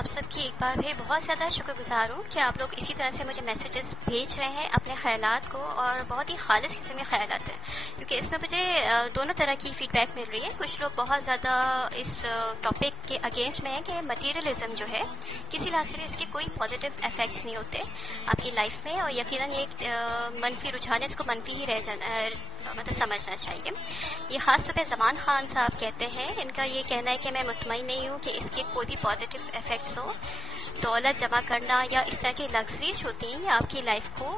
आप सबकी एक बार भी बहुत ज़्यादा शुक्रगुजार हूँ कि आप लोग इसी तरह से मुझे मैसेजेस भेज रहे हैं अपने ख्यालात को, और बहुत ही खालिस किस्म के ख्यालात हैं, क्योंकि इसमें मुझे दोनों तरह की फीडबैक मिल रही है। कुछ लोग बहुत ज़्यादा इस टॉपिक के अगेंस्ट में है कि मटीरियलिज्म जो है किसी लिहाज से इसके कोई पॉजिटिव इफेक्ट्स नहीं होते आपकी लाइफ में, और यकीनन ये मनफी रुझान है, इसको मनफी ही रह जाना मतलब समझना चाहिए। ये खास तौर पे ज़मान खान साहब कहते हैं, इनका ये कहना है कि मैं मुतमईन नहीं हूँ कि इसके कोई भी पॉजिटिव इफेक्ट्स हो। दौलत जमा करना या इस तरह की लग्जरीज होती हैं, ये आपकी लाइफ को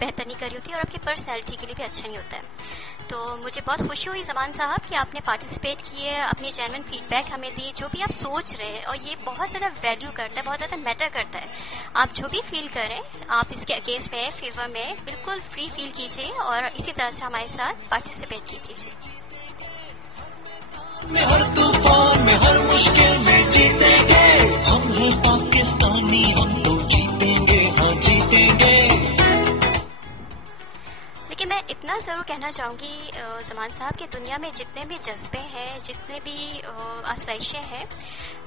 बेहतर नहीं करी होती और आपकी पर्सनैलिटी के लिए भी अच्छा नहीं होता है। तो मुझे बहुत खुशी हुई ज़मान साहब कि आपने पार्टिसिपेट किए, अपनी जेन्युइन फीडबैक हमें दी, जो भी आप सोच रहे हैं, और ये बहुत ज़्यादा वैल्यू करता है, बहुत ज़्यादा मैटर करता है। आप जो भी फील करें, आप इसके अगेंस्ट में, फेवर में, बिल्कुल फ्री फील कीजिए और इसी तरह से हमारे साथ पार्टिसिपेट कीजिए। में हर तूफान में हर मुश्किल में जीतेंगे, हम हैं पाकिस्तानी, हम तो जीतेंगे, हाँ जीतेंगे। लेकिन मैं इतना ज़रूर कहना चाहूँगी ज़मान साहब कि दुनिया में जितने भी जज्बे हैं, जितने भी आसाइशें हैं,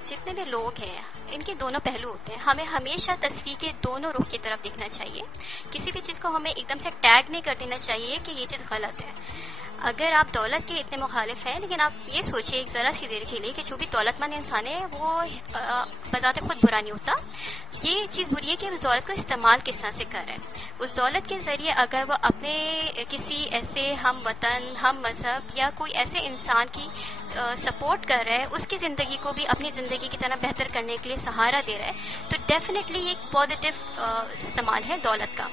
जितने भी लोग हैं इनके दोनों पहलू होते हैं। हमें हमेशा तस्वीर के दोनों रुख की तरफ देखना चाहिए। किसी भी चीज़ को हमें एकदम से टैग नहीं कर देना चाहिए कि ये चीज़ गलत है। अगर आप दौलत के इतने मुखालिफ हैं, लेकिन आप ये सोचिए एक ज़रा सी देर के लिए कि जो भी दौलतमंद इंसान है वो बजाते खुद बुरा नहीं होता। ये चीज़ बुरी है कि उस दौलत को इस्तेमाल किस तरह से कर रहे हैं। उस दौलत के ज़रिए अगर वो अपने किसी ऐसे हम वतन, हम मज़हब या कोई ऐसे इंसान की सपोर्ट कर रहा है, उसकी ज़िंदगी को भी अपनी ज़िंदगी की तरह बेहतर करने के लिए सहारा दे रहा है, तो डेफिनेटली ये एक पॉजिटिव इस्तेमाल है दौलत का।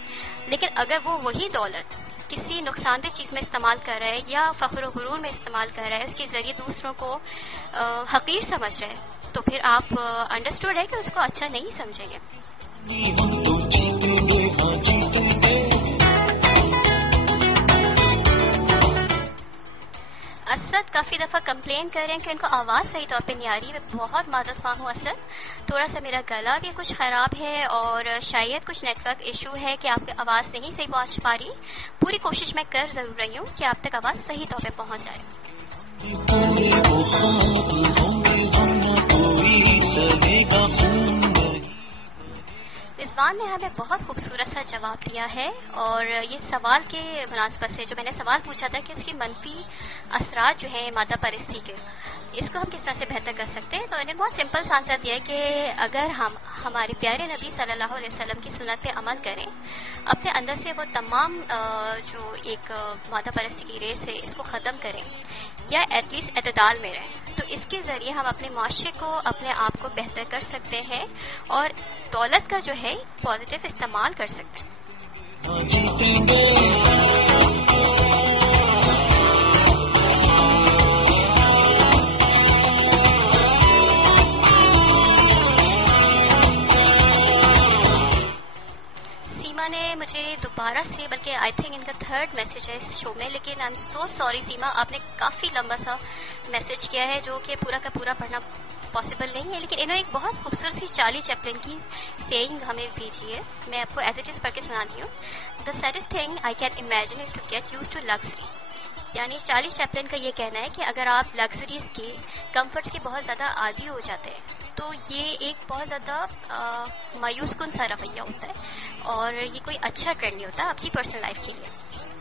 लेकिन अगर वो वही दौलत किसी नुकसानदेह चीज़ में इस्तेमाल कर रहा है या फ़ख्र गुरूर में इस्तेमाल कर रहा है, उसके ज़रिए दूसरों को हकीर समझ रहा है, तो फिर आप अंडरस्टूड है कि उसको अच्छा नहीं समझेंगे। असद काफ़ी दफ़ा कंप्लेन कर रहे हैं कि उनको आवाज़ सही तौर पे नहीं आ रही। मैं बहुत माज़रत ख्वाह हूँ असद, थोड़ा सा मेरा गला भी कुछ ख़राब है और शायद कुछ नेटवर्क इशू है कि आपकी आवाज़ नहीं सही पहुँच पा रही। पूरी कोशिश मैं कर ज़रूर रही हूँ कि आप तक आवाज़ सही तौर पे पहुँच जाए। रिजवान ने हमें बहुत खूबसूरत सा जवाब दिया है और ये सवाल के मुनासबत से जो मैंने सवाल पूछा था कि उसकी मनफी असरात जो है मादा परस्ती के, इसको हम किस तरह से बेहतर कर सकते हैं, तो इन्होंने बहुत सिंपल सा आंसर दिया है कि अगर हम हमारे प्यारे नबी सल्लल्लाहु अलैहि वसल्लम की सुन्नत पे अमल करें, अपने अंदर से वो तमाम जो एक मादा परस्ती की रेस है इसको ख़त्म करें या एटलीस्ट एतदाल में रहें, तो इसके ज़रिए हम अपने माशरे को, अपने आप को बेहतर कर सकते हैं और दौलत का जो है पॉजिटिव इस्तेमाल कर सकते हैं। सीमा ने मुझे दोबारा से, बल्कि आई थिंक इनका थर्ड मैसेज है इस शो में, लेकिन आई एम सो सॉरी सीमा, आपने काफ़ी लंबा सा मैसेज किया है जो कि पूरा का पूरा पढ़ना पॉसिबल नहीं है, लेकिन इन्होंने एक बहुत खूबसूरत सी चार्ली चैपलिन की सेइंग हमें भेजी है। मैं आपको एज इट इज़ पढ़ के सुनाती हूँ। The saddest thing I can imagine is to get used to luxury. यानी चार्ली चैपलिन का ये कहना है कि अगर आप लग्जरीज के, कंफर्ट्स के बहुत ज़्यादा आदी हो जाते हैं तो ये एक बहुत ज़्यादा मायूस कुन सा रवैया होता है और ये कोई अच्छा ट्रेंड नहीं होता आपकी पर्सनल लाइफ के लिए।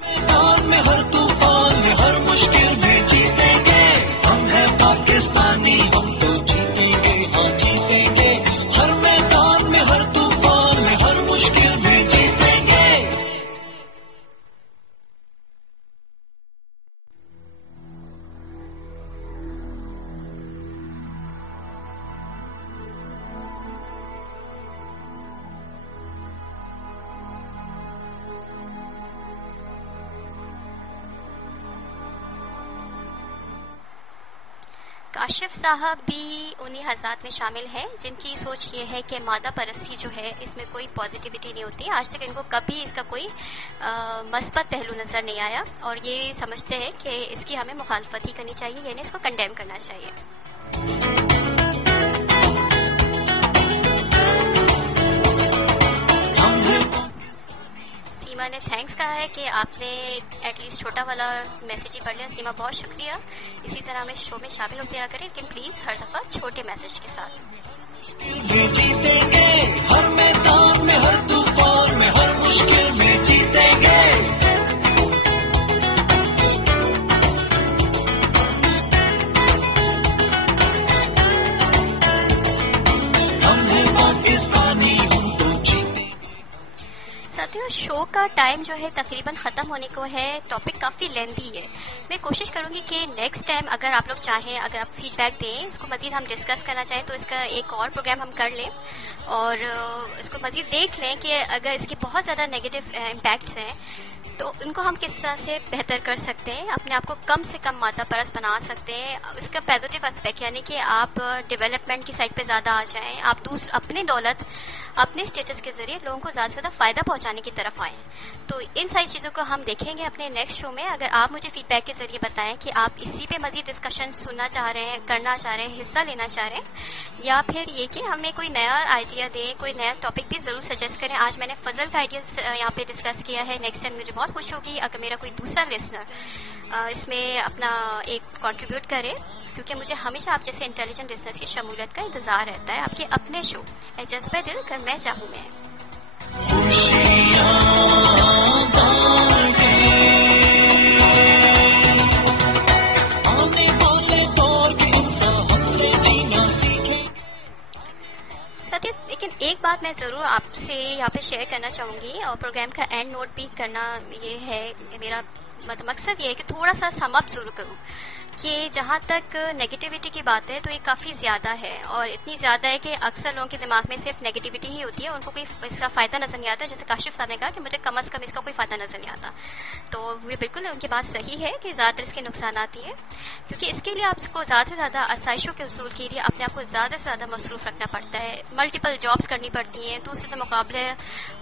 मैदान में हर तूफान में हर मुश्किल भी जीतेंगे, हम हैं पाकिस्तानी, हम तो जीतेंगे, हाँ जीतेंगे। हर मैदान में हर तूफान में हर मुश्किल भी जीतेंगे। काशिफ साहब भी उन्हीं हज़ात में शामिल हैं जिनकी सोच ये है कि मादा परस्ती जो है इसमें कोई पॉजिटिविटी नहीं होती। आज तक इनको कभी इसका कोई मस्बत पहलू नज़र नहीं आया और ये समझते हैं कि इसकी हमें मुखालफत ही करनी चाहिए, यानी इसको कंडेम करना चाहिए। सीमा ने थैंक्स कहा है कि आपने एटलीस्ट छोटा वाला मैसेज ही पढ़ लिया। सीमा बहुत शुक्रिया। इसी तरह हमें शो में शामिल होते रहा करें, लेकिन प्लीज़ हर दफ़ा छोटे मैसेज के साथ। जीतेंगे हर मैदान में हर तूफान में हर मुश्किल में जीतेंगे। हम हैं पाकिस्तानी, हम तो जीतेंगे। साथियों, शो का टाइम जो है तकरीबन ख़त्म होने को है। टॉपिक काफ़ी लेंथी है। मैं कोशिश करूंगी कि नेक्स्ट टाइम अगर आप लोग चाहें, अगर आप फीडबैक दें, इसको मज़ीद हम डिस्कस करना चाहें तो इसका एक और प्रोग्राम हम कर लें और इसको मज़ीद देख लें कि अगर इसके बहुत ज़्यादा नेगेटिव इम्पैक्ट्स हैं तो उनको हम किस तरह से बेहतर कर सकते हैं, अपने आप को कम से कम मादा परस्त बना सकते हैं। उसका पॉजिटिव एस्पेक्ट यानी कि आप डेवलपमेंट की साइड पे ज़्यादा आ जाएं, आप अपनी दौलत, अपने स्टेटस के ज़रिए लोगों को ज़्यादा से ज़्यादा फ़ायदा पहुंचाने की तरफ आएँ। तो इन सारी चीज़ों को हम देखेंगे अपने नेक्स्ट शो में। अगर आप मुझे फीडबैक के ज़रिए बताएं कि आप इसी पे मज़ीद डिस्कशन सुनना चाह रहे हैं, करना चाह रहे हैं, हिस्सा लेना चाह रहे हैं, या फिर ये कि हमें कोई नया आइडिया दें, कोई नया टॉपिक भी ज़रूर सजेस्ट करें। आज मैंने फजल का आइडिया यहाँ पे डिस्कस किया है। नेक्स्ट टाइम मुझे बहुत खुश होगी अगर मेरा कोई दूसरा लिसनर इसमें अपना एक कंट्रीब्यूट करे। क्योंकि मुझे हमेशा आप जैसे इंटेलिजेंट लिसनर्स की शमूलियत का इंतजार रहता है आपके अपने शो ए जज्बे दिल कर मैं चाहूँ मैं। सत्य, लेकिन एक बात मैं जरूर आपसे यहाँ पे शेयर करना चाहूंगी और प्रोग्राम का एंड नोट भी करना, ये है मेरा मकसद ये है कि थोड़ा सा सम अप जरूर करूं कि जहां तक नेगेटिविटी की बात है तो ये काफी ज्यादा है और इतनी ज्यादा है कि अक्सर लोगों के दिमाग में सिर्फ नेगेटिविटी ही होती है, उनको कोई इसका फायदा नजर नहीं आता। जैसे काशिफ साहब ने कहा कि मुझे कम अज कम इसका कोई फायदा नजर नहीं आता, तो ये बिल्कुल उनकी बात सही है कि ज्यादातर इसके नुकसान आती है, क्योंकि इसके लिए आपको ज्यादा से ज्यादा आसाइशों के उसूल के लिए अपने आप को ज्यादा से ज्यादा मसरूफ रखना पड़ता है, मल्टीपल जॉब्स करनी पड़ती हैं, दूसरे से मुकाबले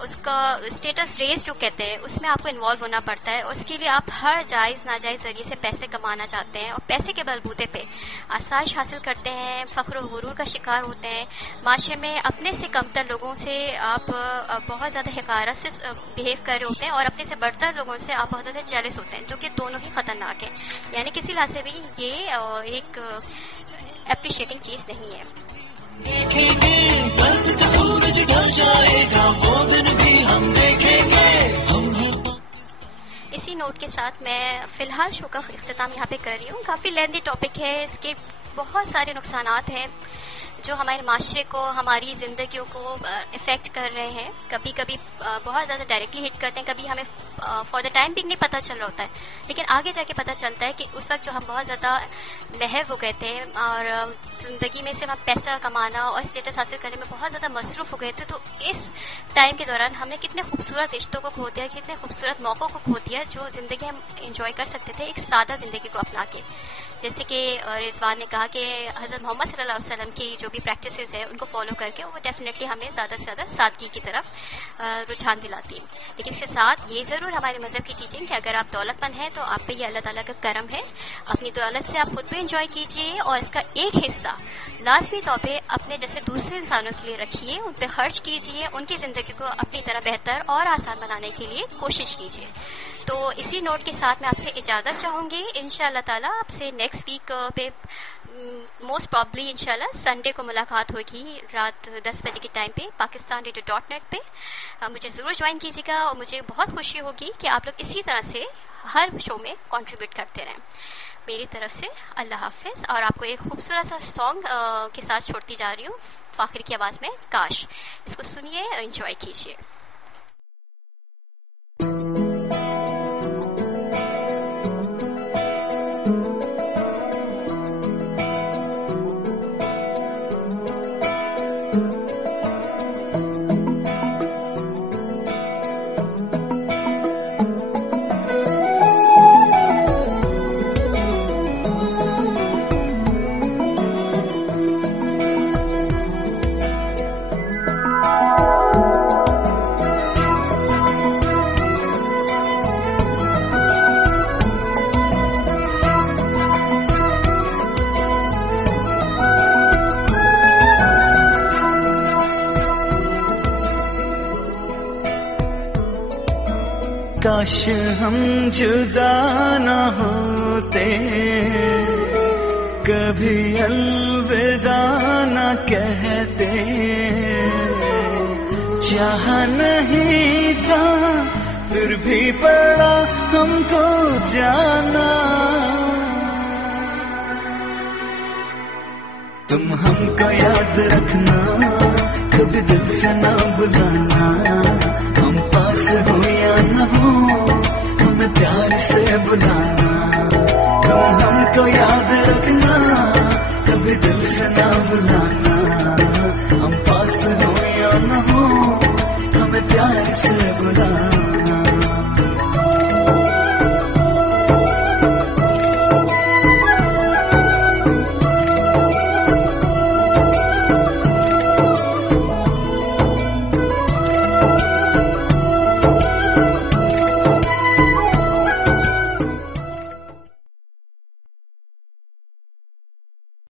उसका स्टेटस रेस जो कहते हैं उसमें आपको इन्वॉल्व होना पड़ता है, और उसके लिए आप हर जायज नाजायज जरिए से पैसे कमाना चाहते हैं और पैसे के बलबूते पे आसाइश हासिल करते हैं, फख्र और गुरूर का शिकार होते हैं, माशरे में अपने से कमतर लोगों से आप बहुत ज्यादा हिकारत से बिहेव कर रहे होते हैं और अपने से बढ़तर लोगों से आप बहुत ज्यादा जेलस होते हैं, जो कि दोनों ही खतरनाक है। यानी किसी लिहाज से भी ये एक एप्रिशिएटिंग चीज नहीं है। देखेंगे दर्द का सूरज ढल जाएगा, वो दिन भी हम देखेंगे, हम हैं। इसी नोट के साथ मैं फिलहाल शो का इख्तिताम यहाँ पे कर रही हूँ। काफी लेंथी टॉपिक है, इसके बहुत सारे नुकसानात हैं जो हमारे माशरे को, हमारी जिंदगियों को इफेक्ट कर रहे हैं। कभी कभी बहुत ज्यादा डायरेक्टली हिट करते हैं, कभी हमें फॉर द टाइम बिंग नहीं पता चल रहा होता है, लेकिन आगे जाके पता चलता है कि उस वक्त जो हम बहुत ज्यादा महव हो गए थे और जिंदगी में सिर्फ हम पैसा कमाना और स्टेटस हासिल करने में बहुत ज्यादा मसरूफ हो गए थे, तो इस टाइम के दौरान हमने कितने खूबसूरत रिश्तों को खो दिया, कितने खूबसूरत मौकों को खो दिया जो जिंदगी हम इंजॉय कर सकते थे एक सादा जिंदगी को अपना के। जैसे कि रिजवान ने कहा कि हज़रत मोहम्मद सल्लल्लाहु अलैहि वसल्लम की जो भी प्रैक्टिसेस है उनको फॉलो करके वो डेफिनेटली हमें ज़्यादा से ज़्यादा सादगी की तरफ रुझान दिलाती है। लेकिन इसके साथ ये ज़रूर हमारे मज़हब की टीचिंग कि अगर आप दौलतमंद हैं तो आप पे ये अल्लाह ताला का करम है, अपनी दौलत से आप खुद भी इंजॉय कीजिए और इसका एक हिस्सा लाजमी तौर पे अपने जैसे दूसरे इंसानों के लिए रखिए, उन पे खर्च कीजिए, उनकी ज़िंदगी को अपनी तरह बेहतर और आसान बनाने के लिए कोशिश कीजिए। तो इसी नोट के साथ मैं आपसे इजाज़त चाहूँगी। इंशाअल्लाह ताला आपसे नेक्स्ट वीक पे मोस्ट प्रॉब्ली इंशाल्लाह संडे को मुलाकात होगी रात 10 बजे के टाइम पे pakistanradio.net पे। मुझे ज़रूर ज्वाइन कीजिएगा और मुझे बहुत खुशी होगी कि आप लोग इसी तरह से हर शो में कंट्रीब्यूट करते रहें। मेरी तरफ से अल्लाह हाफिज़, और आपको एक खूबसूरत सा सॉन्ग के साथ छोड़ती जा रही हूँ फाखिर की आवाज़ में, काश। इसको सुनिए और एंजॉय कीजिए। काश हम जुदा ना होते, कभी अलविदा ना कहते, चाह नहीं था फिर भी पड़ा हमको जाना, तुम हमको याद रखना, कभी दिल से ना बुलाना,